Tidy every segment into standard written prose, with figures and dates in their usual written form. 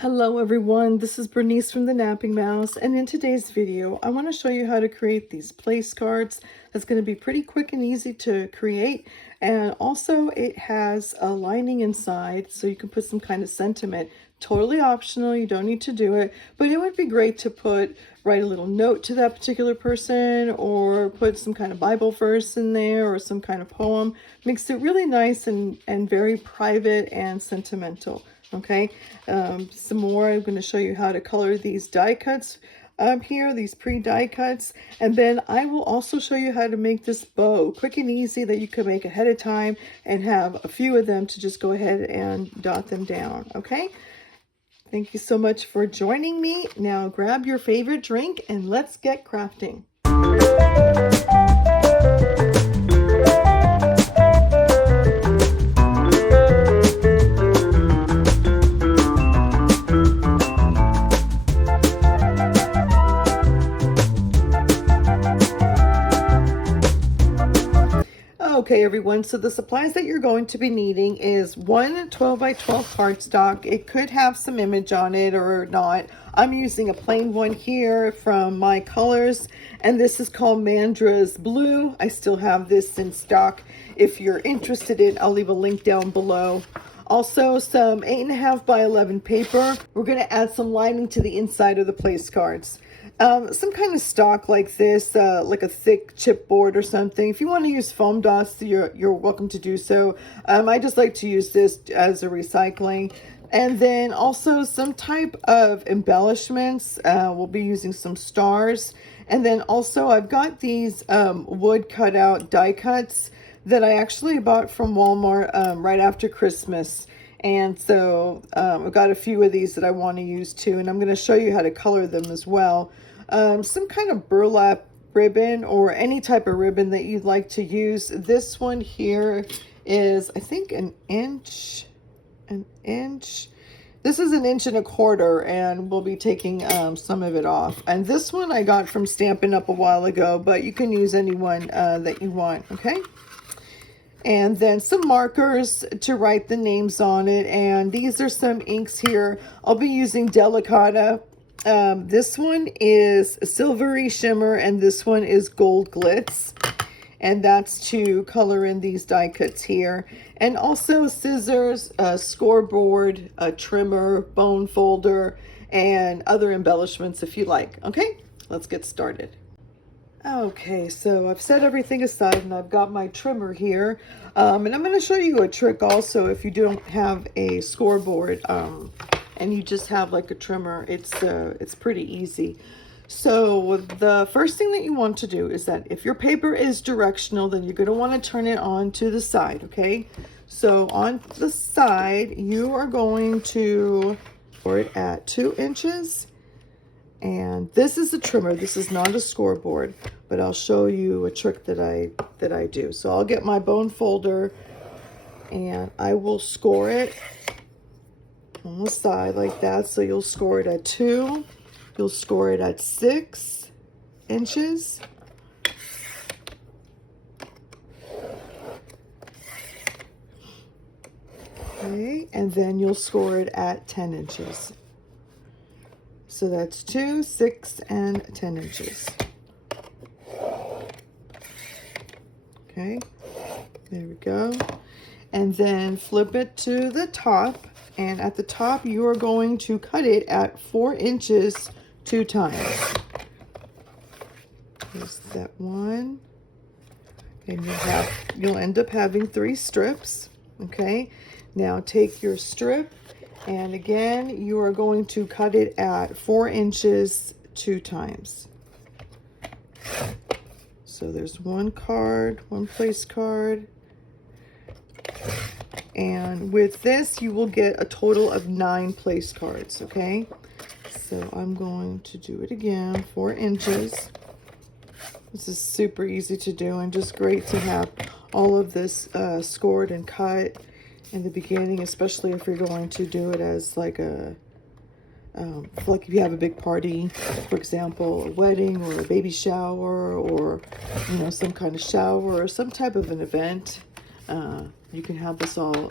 Hello everyone, this is Bernice from the Napping Mouse, and in today's video I want to show you how to create these place cards. That's going to be pretty quick and easy to create, and also it has a lining inside so you can put some kind of sentiment. Totally optional, you don't need to do it, but it would be great to write a little note to that particular person, or put some kind of Bible verse in there, or some kind of poem. Makes it really nice and very private and sentimental. Okay, some more. I'm going to show you how to color these die cuts here, these pre-die cuts, and then I will also show you how to make this bow quick and easy that you can make ahead of time and have a few of them to just go ahead and dot them down. Okay, thank you so much for joining me. Now grab your favorite drink and let's get crafting. Okay everyone, so the supplies that you're going to be needing is one 12 by 12 cardstock. It could have some image on it or not. I'm using a plain one here from My Colors, and this is called Mandra's Blue. I still have this in stock. If you're interested in, I'll leave a link down below. Also some 8.5 by 11 paper. We're going to add some lining to the inside of the place cards. Some kind of stock like this, like a thick chipboard or something. If you want to use foam dots, you're welcome to do so. I just like to use this as a recycling. And then also some type of embellishments. We'll be using some stars. And then also I've got these wood cutout die cuts that I actually bought from Walmart right after Christmas. And so I've got a few of these that I want to use too, and I'm going to show you how to color them as well. Some kind of burlap ribbon or any type of ribbon that you'd like to use. This one here is, I think, an inch. This is 1.25 inches, and we'll be taking some of it off. And this one I got from Stampin' Up! A while ago, but you can use any one that you want, okay? And then some markers to write the names on it. And these are some inks here. I'll be using Delicata. This one is Silvery Shimmer, and this one is Gold Glitz. And that's to color in these die cuts here. And also scissors, a scoreboard, a trimmer, bone folder, and other embellishments if you like. Okay, let's get started. Okay, so I've set everything aside and I've got my trimmer here, and I'm going to show you a trick also if you don't have a scoreboard and you just have like a trimmer. It's pretty easy. So the first thing that you want to do is that if your paper is directional, then you're going to want to turn it on to the side. Okay, so on the side you are going to pour it at 2 inches. And this is a trimmer. This is not a scoreboard, but I'll show you a trick that I do. So I'll get my bone folder and I will score it on the side like that. So you'll score it at 2. You'll score it at 6 inches. Okay, and then you'll score it at 10 inches. So that's 2, 6, and 10 inches. Okay, there we go. And then flip it to the top. And at the top, you are going to cut it at 4 inches 2 times. There's that one. And you'll end up having 3 strips. Okay, now take your strip. And again, you are going to cut it at 4 inches 2 times. So there's one card, one place card. And with this, you will get a total of 9 place cards, okay? So I'm going to do it again, 4 inches. This is super easy to do and just great to have all of this scored and cut in the beginning, especially if you're going to do it as like like if you have a big party, for example, a wedding or a baby shower, or you know, some kind of shower or some type of an event. you can have this all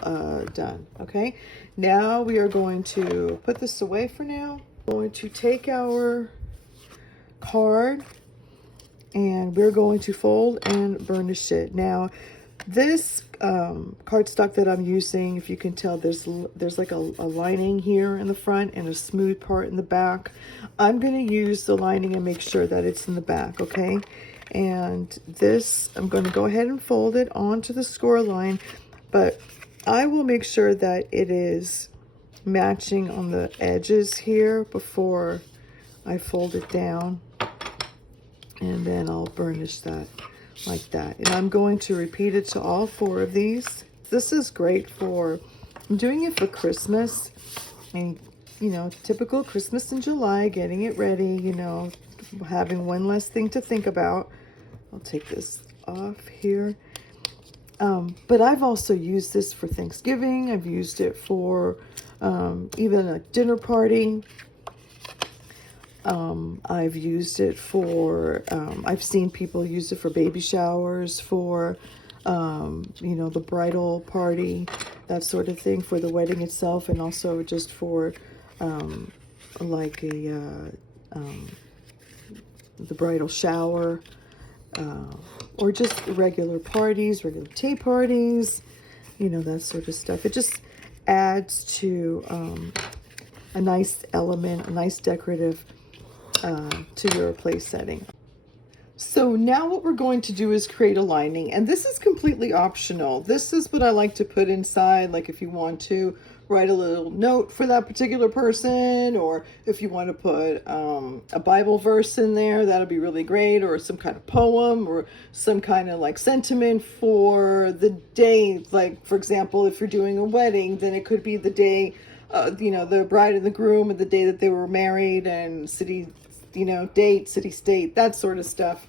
done. Okay, now we are going to put this away for now. We're going to take our card and we're going to fold and burnish it. Now this cardstock that I'm using, if you can tell, there's like a lining here in the front and a smooth part in the back. I'm going to use the lining and make sure that it's in the back, okay? And this, I'm going to go ahead and fold it onto the score line, but I will make sure that it is matching on the edges here before I fold it down, and then I'll burnish that like that. And I'm going to repeat it to all 4 of these. This is great for, I'm doing it for Christmas, and you know, typical Christmas in July, getting it ready, you know, having one less thing to think about. I'll take this off here. But I've also used this for Thanksgiving. I've used it for even a dinner party. I've used it for, I've seen people use it for baby showers, for, you know, the bridal party, that sort of thing, for the wedding itself, and also just for, like a, the bridal shower, or just regular parties, regular tea parties, you know, that sort of stuff. It just adds to, a nice element, a nice decorative to your place setting. So now what we're going to do is create a lining, and this is completely optional. This is what I like to put inside, like if you want to write a little note for that particular person, or if you want to put a Bible verse in there, that'll be really great, or some kind of poem, or some kind of like sentiment for the day. Like, for example, if you're doing a wedding, then it could be the day, you know, the bride and the groom, and the day that they were married, and city, you know, date, city, state, that sort of stuff,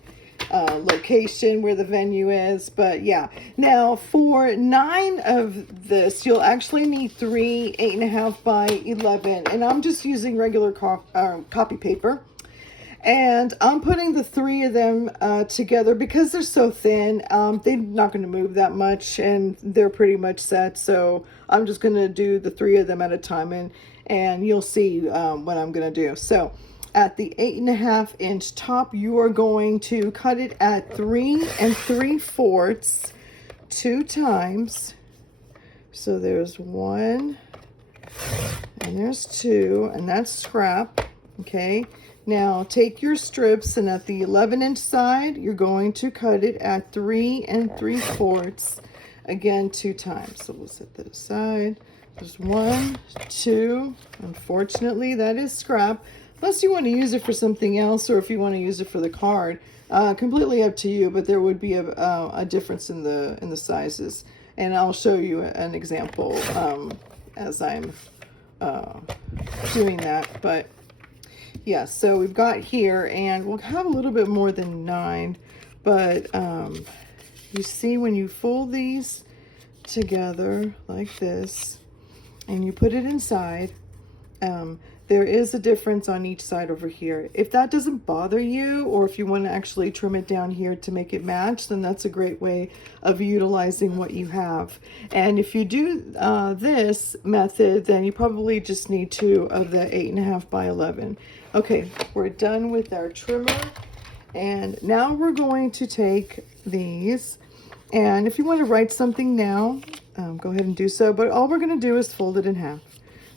location where the venue is. But yeah, now for 9 of this, you'll actually need 3 8.5 by 11, and I'm just using regular copy paper, and I'm putting the 3 of them together because they're so thin. They're not going to move that much, and they're pretty much set, so I'm just going to do the 3 of them at a time, and you'll see what I'm going to do. So at the 8.5 inch top, you are going to cut it at 3 3/4 2 times. So there's 1 and there's 2, and that's scrap. Okay, now take your strips, and at the 11-inch side, you're going to cut it at 3 3/4, again 2 times. So we'll set that aside. There's 1, 2. Unfortunately, that is scrap. Unless you want to use it for something else, or if you want to use it for the card, completely up to you. But there would be a difference in the sizes, and I'll show you an example as I'm doing that. But yeah, so we've got here, and we'll have a little bit more than 9. But you see, when you fold these together like this, and you put it inside, there is a difference on each side over here. If that doesn't bother you, or if you want to actually trim it down here to make it match, then that's a great way of utilizing what you have. And if you do this method, then you probably just need 2 of the 8.5 by 11. Okay, we're done with our trimmer, and now we're going to take these, and if you want to write something now, go ahead and do so, but all we're going to do is fold it in half.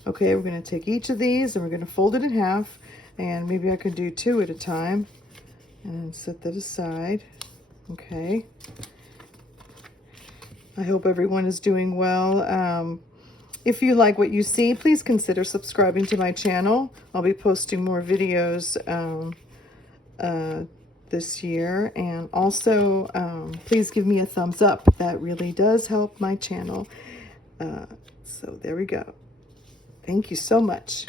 Okay, we're going to take each of these, and we're going to fold it in half, and maybe I could do 2 at a time, and set that aside. Okay, I hope everyone is doing well. If you like what you see, please consider subscribing to my channel. I'll be posting more videos this year, and also please give me a thumbs up. That really does help my channel. So there we go. Thank you so much.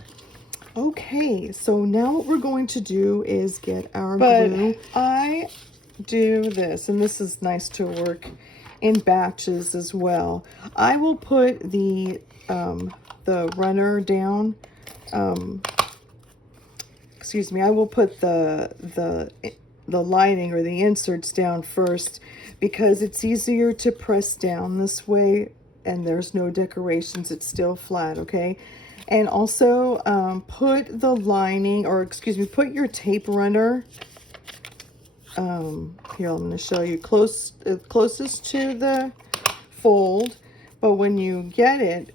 Okay, so now what we're going to do is get our glue. I do this, and this is nice to work in batches as well. I will put the runner down. Excuse me. I will put the lining or the inserts down first, because it's easier to press down this way and there's no decorations, it's still flat, okay? And also put the lining, or excuse me, put your tape runner, here I'm going to show you closest to the fold, but when you get it,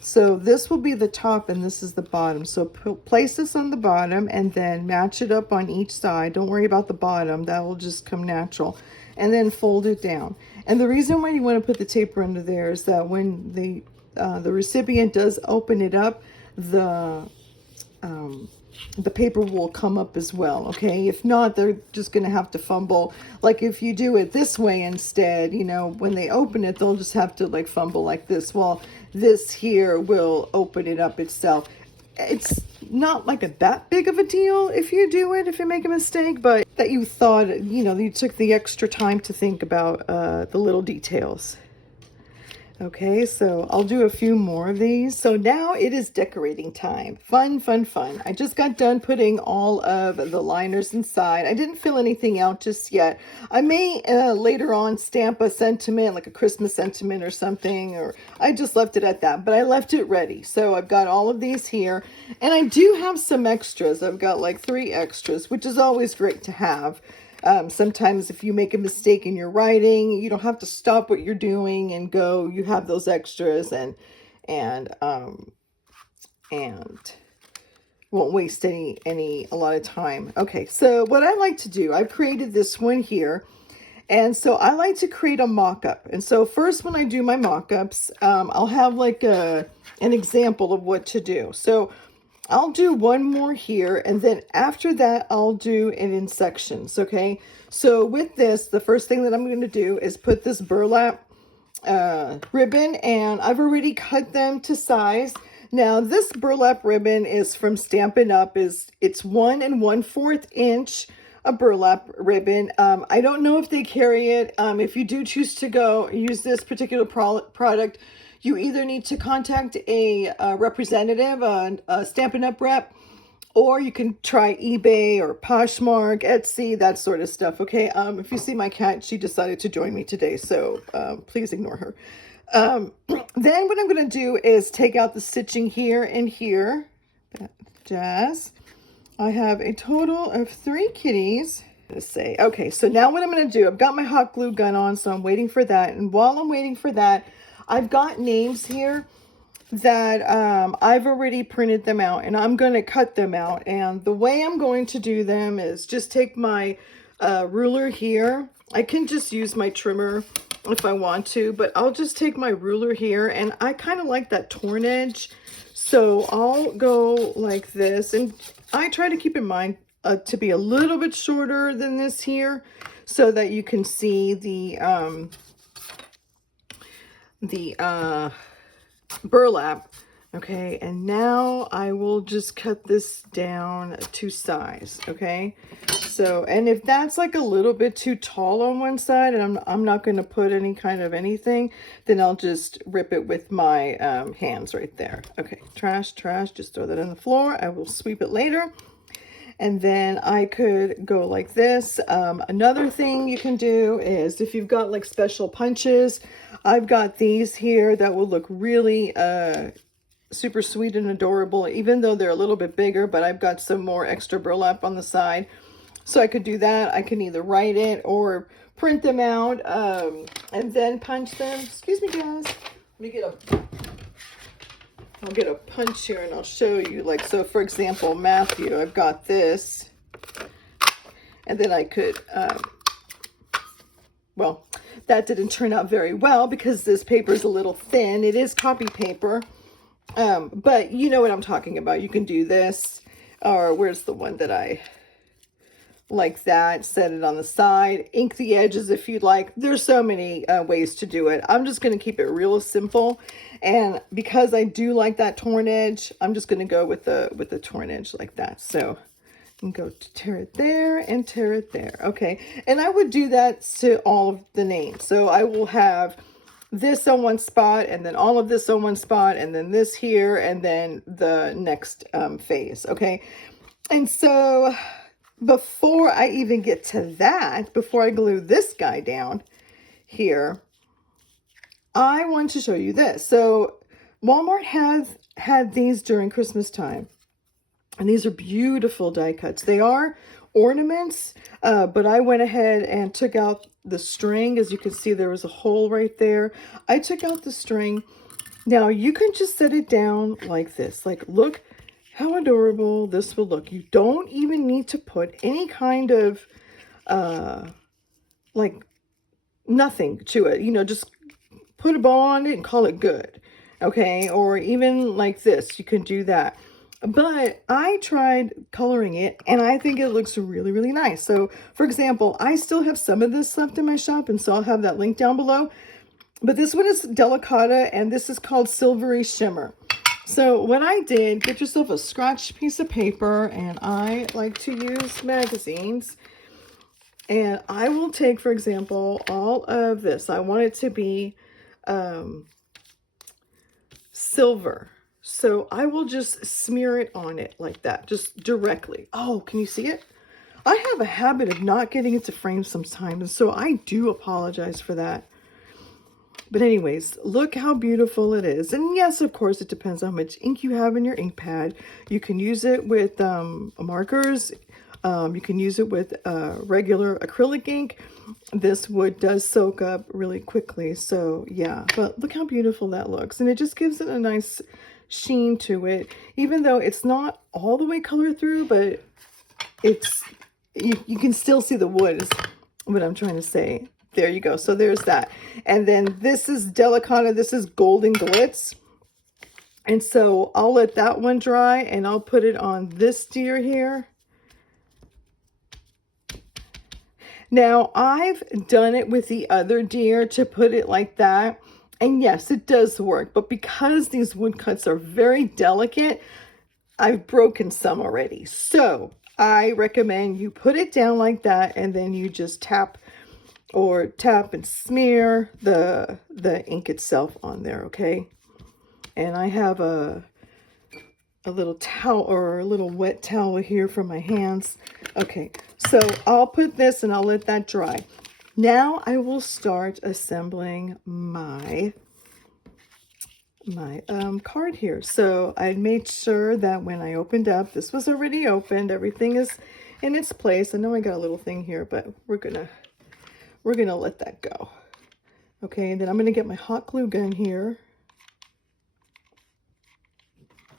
so this will be the top and this is the bottom. So place this on the bottom and then match it up on each side. Don't worry about the bottom, that will just come natural. And then fold it down. And the reason why you want to put the tape runner there is that when the recipient does open it up, the paper will come up as well, okay? If not, they're just going to have to fumble. Like if you do it this way instead, you know, when they open it, they'll just have to like fumble like this. Well, this here will open it up itself. It's not like that big of a deal if you do it, if you make a mistake, but that you thought, you know, you took the extra time to think about the little details. Okay, so I'll do a few more of these. So now it is decorating time. Fun, fun, fun. I just got done putting all of the liners inside. I didn't fill anything out just yet. I may later on stamp a sentiment, like a Christmas sentiment or something, or I just left it at that, but I left it ready. So I've got all of these here, and I do have some extras. I've got like 3 extras, which is always great to have. Sometimes if you make a mistake in your writing, you don't have to stop what you're doing and go, you have those extras and won't waste a lot of time. Okay, so what I like to do, I've created this one here. And so I like to create a mock-up. And so first when I do my mock-ups, I'll have like an example of what to do. So I'll do one more here, and then after that, I'll do it in sections, okay? So with this, the first thing that I'm going to do is put this burlap ribbon, and I've already cut them to size. Now, this burlap ribbon is from Stampin' Up. It's 1 1/4 inch, a burlap ribbon. I don't know if they carry it. If you do choose to use this particular product, you either need to contact a representative, a Stampin' Up rep, or you can try eBay or Poshmark, Etsy, that sort of stuff, okay? If you see my cat, she decided to join me today, so please ignore her. Then what I'm going to do is take out the stitching here and here. Jazz. I have a total of 3 kitties. Okay, so now what I'm going to do, I've got my hot glue gun on, so I'm waiting for that. And while I'm waiting for that, I've got names here that I've already printed them out, and I'm going to cut them out. And the way I'm going to do them is just take my ruler here. I can just use my trimmer if I want to, but I'll just take my ruler here, and I kind of like that torn edge. So I'll go like this, and I try to keep in mind to be a little bit shorter than this here so that you can see the burlap. Okay, and now I will just cut this down to size. Okay, so, and if that's like a little bit too tall on one side, and I'm not going to put any kind of anything, then I'll just rip it with my hands right there. Okay, trash, just throw that on the floor. I will sweep it later. And then I could go like this. Another thing you can do is if you've got like special punches, I've got these here that will look really super sweet and adorable, even though they're a little bit bigger, but I've got some more extra burlap on the side. So I could do that. I can either write it or print them out and then punch them. Excuse me, guys. I'll get a punch here and I'll show you. Like, so for example, Matthew, I've got this, and then I could, well, that didn't turn out very well because this paper is a little thin. It is copy paper, but you know what I'm talking about. You can do this, or where's the one that I like that, set it on the side, ink the edges if you'd like. There's so many ways to do it. I'm just going to keep it real simple, and because I do like that torn edge, I'm just going to go with the torn edge like that. So you can go to tear it there and tear it there. Okay, and I would do that to all of the names. So I will have this on one spot, and then all of this on one spot, and then this here, and then the next phase. Okay, and so before I even get to that, before I glue this guy down here, I want to show you this. So Walmart has had these during Christmas time. And these are beautiful die cuts. They are ornaments, but I went ahead and took out the string. As you can see, there was a hole right there. I took out the string. Now, you can just set it down like this. Like, look how adorable this will look. You don't even need to put any kind of, like, nothing to it. You know, just put a bow on it and call it good. Okay? Or even like this. You can do that. But I tried coloring it, and I think it looks really, really nice. So, for example, I still have some of this left in my shop, and so I'll have that link down below. But this one is Delicata, and this is called Silvery Shimmer. So what I did, get yourself a scratch piece of paper, and I like to use magazines. And I will take, for example, all of this. I want it to be silver. So I will just smear it on it like that, just directly. Oh, can you see it? I have a habit of not getting into frame sometimes, and so I do apologize for that. But anyways, look how beautiful it is. And yes, of course, it depends on how much ink you have in your ink pad. You can use it with markers. You can use it with regular acrylic ink. This wood does soak up really quickly. So yeah, but look how beautiful that looks. And it just gives it a nice sheen to it, even though it's not all the way colored through, but it's, you can still see the wood is what I'm trying to say. There you go. So there's that. And then this is Delicata. This is Golden Glitz. And so I'll let that one dry, and I'll put it on this deer here. Now, I've done it with the other deer to put it like that. And yes, it does work. But because these woodcuts are very delicate, I've broken some already. So I recommend you put it down like that, and then you just tap and smear the ink itself on there, okay? And I have a little towel, or a little wet towel here for my hands. Okay, so I'll put this and I'll let that dry. Now I will start assembling my card here. So I made sure that when I opened up, this was already opened, everything is in its place. I know I got a little thing here, but we're gonna let that go. Okay, and then I'm gonna get my hot glue gun here.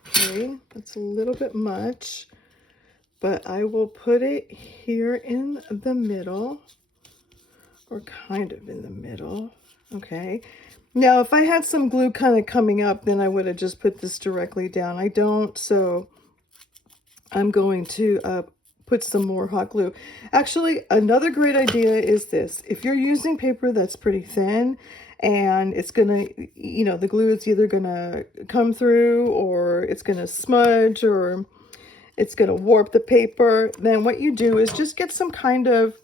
Okay, that's a little bit much, but I will put it here in the middle, or kind of in the middle. Okay, now if I had some glue kind of coming up, then I would have just put this directly down. I don't, so I'm going to put some more hot glue. Actually, another great idea is this. If you're using paper that's pretty thin, and it's gonna, you know, the glue is either gonna come through, or it's gonna smudge, or it's gonna warp the paper, then what you do is just get some kind of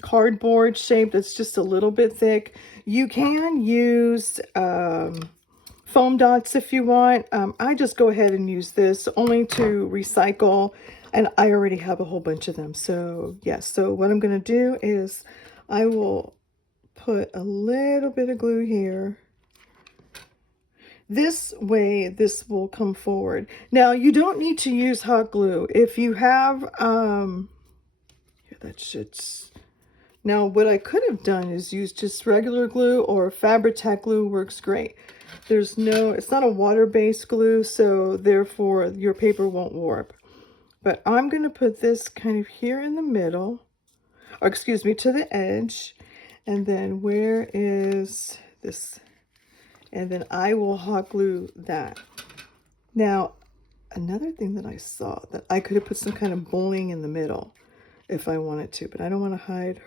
cardboard shape that's just a little bit thick. You can use foam dots if you want. I just go ahead and use this only to recycle, and I already have a whole bunch of them. So yes, so what I'm gonna do is I will put a little bit of glue here. This way, this will come forward. Now, you don't need to use hot glue. If you have, here, that shit's, now what I could have done is use just regular glue, or Fabri-Tac glue works great. There's no, it's not a water-based glue, so therefore your paper won't warp. But I'm gonna put this kind of here in the middle, or excuse me, to the edge. And then where is this? And then I will hot glue that. Now, another thing that I saw, that I could have put some kind of bowling in the middle if I wanted to, but I don't want to hide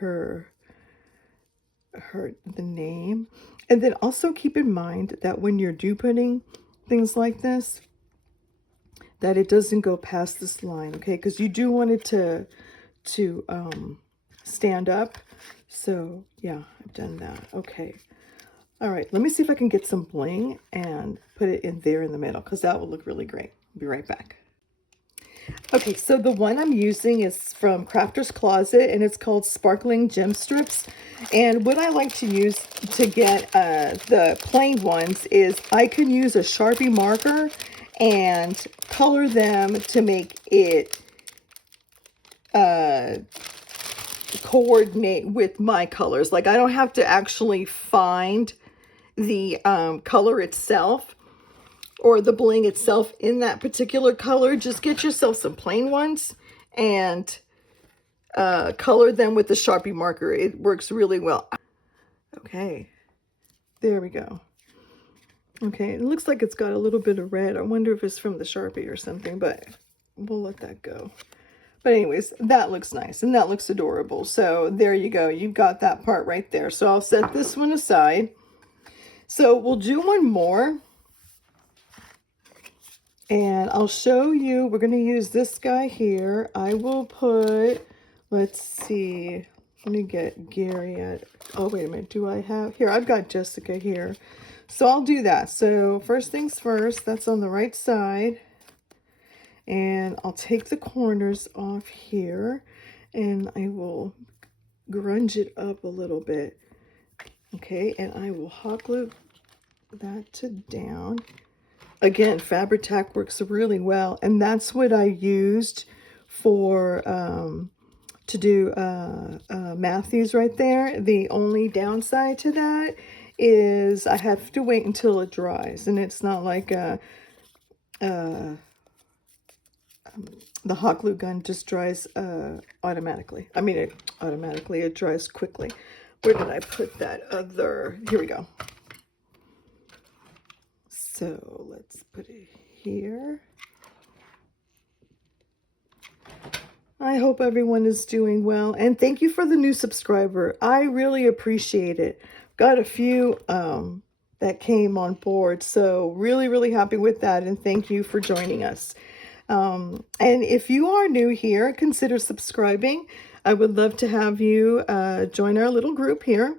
the name. And then also keep in mind that when you're putting things like this, that it doesn't go past this line, okay? Because you do want it to stand up. So yeah, I've done that. Okay. All right, let me see if I can get some bling and put it in there in the middle, because that will look really great. I'll be right back. Okay, so the one I'm using is from Crafter's Closet, and it's called Sparkling Gem Strips. And what I like to use to get the plain ones is I can use a Sharpie marker and color them to make it coordinate with my colors. Like, I don't have to actually find the color itself or the bling itself in that particular color. Just get yourself some plain ones and color them with the Sharpie marker. It works really well. Okay, there we go. Okay, it looks like it's got a little bit of red. I wonder if it's from the Sharpie or something, but we'll let that go. But anyways, that looks nice and that looks adorable. So there you go. You've got that part right there. So I'll set this one aside. So we'll do one more. And I'll show you, we're going to use this guy here. I will put, let's see, let me get Gary at, oh, wait a minute, do I have, here, I've got Jessica here. So I'll do that. So first things first, that's on the right side. And I'll take the corners off here and I will grunge it up a little bit. Okay, and I will hot glue that to down. Again, Fabri-Tac works really well, and that's what I used for to do Matthews right there. The only downside to that is I have to wait until it dries, and it's not like the hot glue gun just dries automatically. I mean, it dries quickly. Where did I put that other? Here we go. So let's put it here. I hope everyone is doing well. And thank you for the new subscriber. I really appreciate it. Got a few that came on board. So really, really happy with that. And thank you for joining us. And if you are new here, consider subscribing. I would love to have you join our little group here.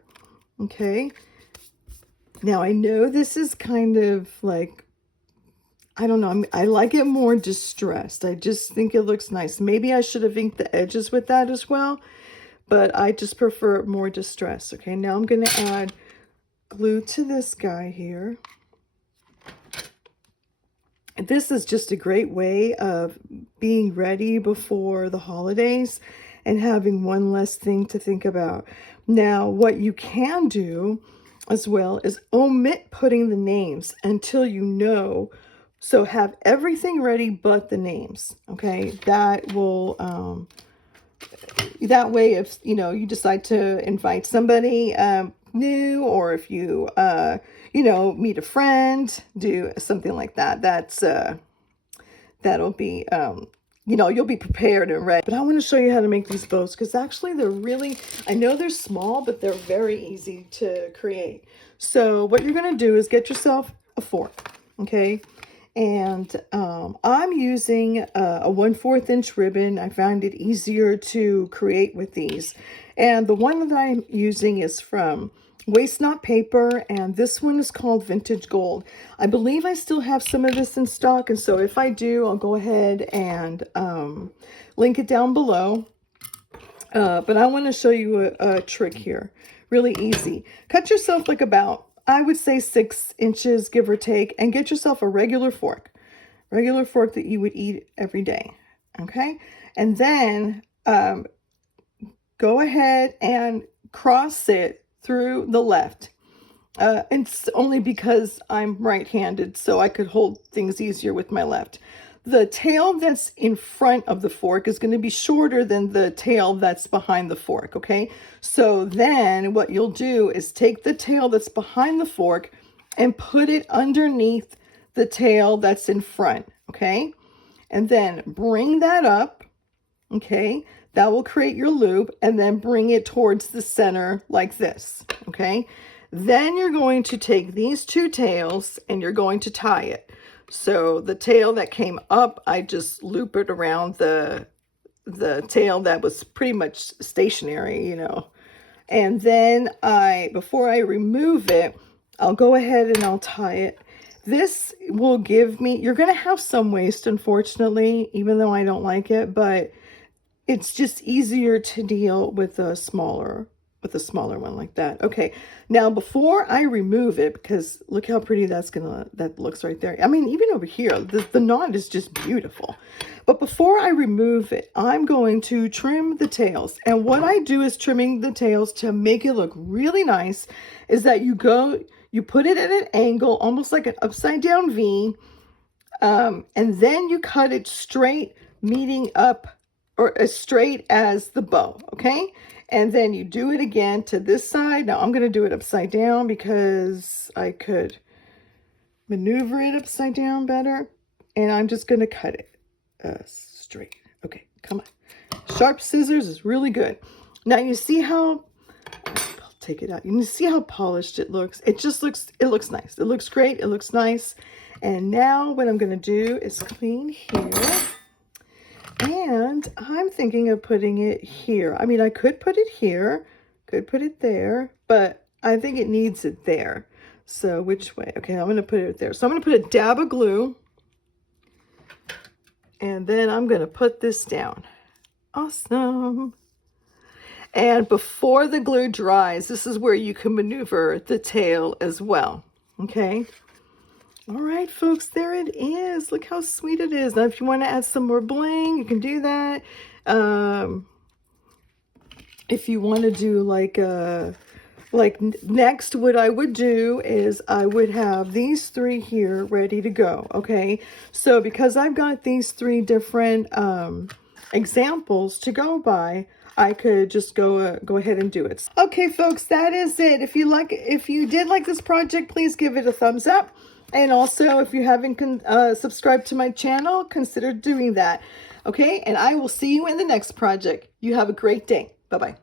Okay. Now, I know this is kind of like, I don't know, I like it more distressed. I just think it looks nice. Maybe I should have inked the edges with that as well, but I just prefer it more distressed. Okay, now I'm going to add glue to this guy here. This is just a great way of being ready before the holidays and having one less thing to think about. Now, what you can do as well is omit putting the names until you know. So have everything ready but the names. Okay, that will that way, if you decide to invite somebody new, or if you meet a friend, do something like that. That's that'll be you'll be prepared and ready. But I want to show you how to make these bows, because actually they're really, I know they're small, but they're very easy to create. So what you're going to do is get yourself a fork, okay? And I'm using a 1/4 inch ribbon. I found it easier to create with these. And the one that I'm using is from Waste Not Paper, and this one is called Vintage Gold. I believe I still have some of this in stock, and so if I do, I'll go ahead and link it down below. But I want to show you a trick here. Really easy. Cut yourself like about, I would say, 6 inches, give or take, and get yourself a regular fork that you would eat every day. Okay, and then go ahead and cross it through the left. It's only because I'm right-handed, so I could hold things easier with my left. The tail that's in front of the fork is going to be shorter than the tail that's behind the fork, okay? So then what you'll do is take the tail that's behind the fork and put it underneath the tail that's in front, okay? And then bring that up, okay? That will create your loop, and then bring it towards the center like this, okay? Then you're going to take these two tails and you're going to tie it. So the tail that came up, I just loop it around the tail that was pretty much stationary, And then before I remove it, I'll go ahead and I'll tie it. This will give me, you're going to have some waste, unfortunately, even though I don't like it, but it's just easier to deal with a smaller one like that. Okay, now before I remove it, because look how pretty that looks right there. I mean, even over here, the knot is just beautiful. But before I remove it, I'm going to trim the tails. And what I do is trimming the tails to make it look really nice is that you put it at an angle, almost like an upside down V, and then you cut it straight, meeting up, or as straight as the bow, okay? And then you do it again to this side. Now I'm going to do it upside down because I could maneuver it upside down better. And I'm just going to cut it straight. Okay, come on. Sharp scissors is really good. Now you see how, I'll take it out. You can see how polished it looks. It looks nice. It looks great. It looks nice. And now what I'm going to do is clean here. And I'm thinking of putting it here. I mean, I could put it here, could put it there, but I think it needs it there. So which way? Okay, I'm going to put it there. So I'm going to put a dab of glue. And then I'm going to put this down. Awesome. And before the glue dries, this is where you can maneuver the tail as well. Okay. All right, folks, there it is. Look how sweet it is. Now, if you want to add some more bling, you can do that. If you want to do like next, what I would do is I would have these three here ready to go. Okay, so because I've got these three different examples to go by, I could just go ahead and do it. Okay, folks, that is it. If you did like this project, please give it a thumbs up. And also, if you haven't subscribed to my channel, consider doing that. Okay, and I will see you in the next project. You have a great day. Bye-bye.